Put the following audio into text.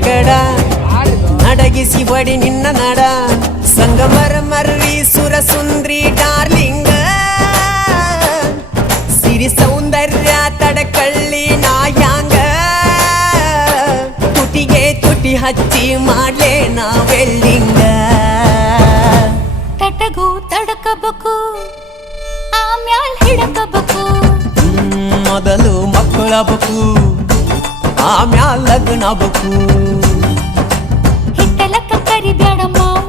ಗಡ ನಡಗಿಸಿ ಬಡಿ ನಿನ್ನ ನಡ ಸಂಗಮರ ಮರ್ರಿ ಸುರ ಸುಂದ್ರಿ ಡಾರ್ಲಿಂಗ ಸಿರಿ ಸೌಂದರ್ಯ ತಡಕಳ್ಳಿ ನಾಯಾಂಗ ತುಟಿಗೆ ತುಟಿ ಹಚ್ಚಿ ಮಾಡ್ಲೇ ನಾವೆಲ್ಲಿಂಗ ತಟಗೂ ತಡಕಬೇಕು ಆಮ್ಯಾಲ್ ಹಿಡಕಬೇಕು ಮೊದಲು ಮಕ್ಕಳಬೇಕು ಆಮ್ಯಾಲ್ ಲಗ್ನಬೇಕು ಹಿಟ್ಟಲಕ್ಕ ಕರಿಬ್ಯಾಡ ಮಾವ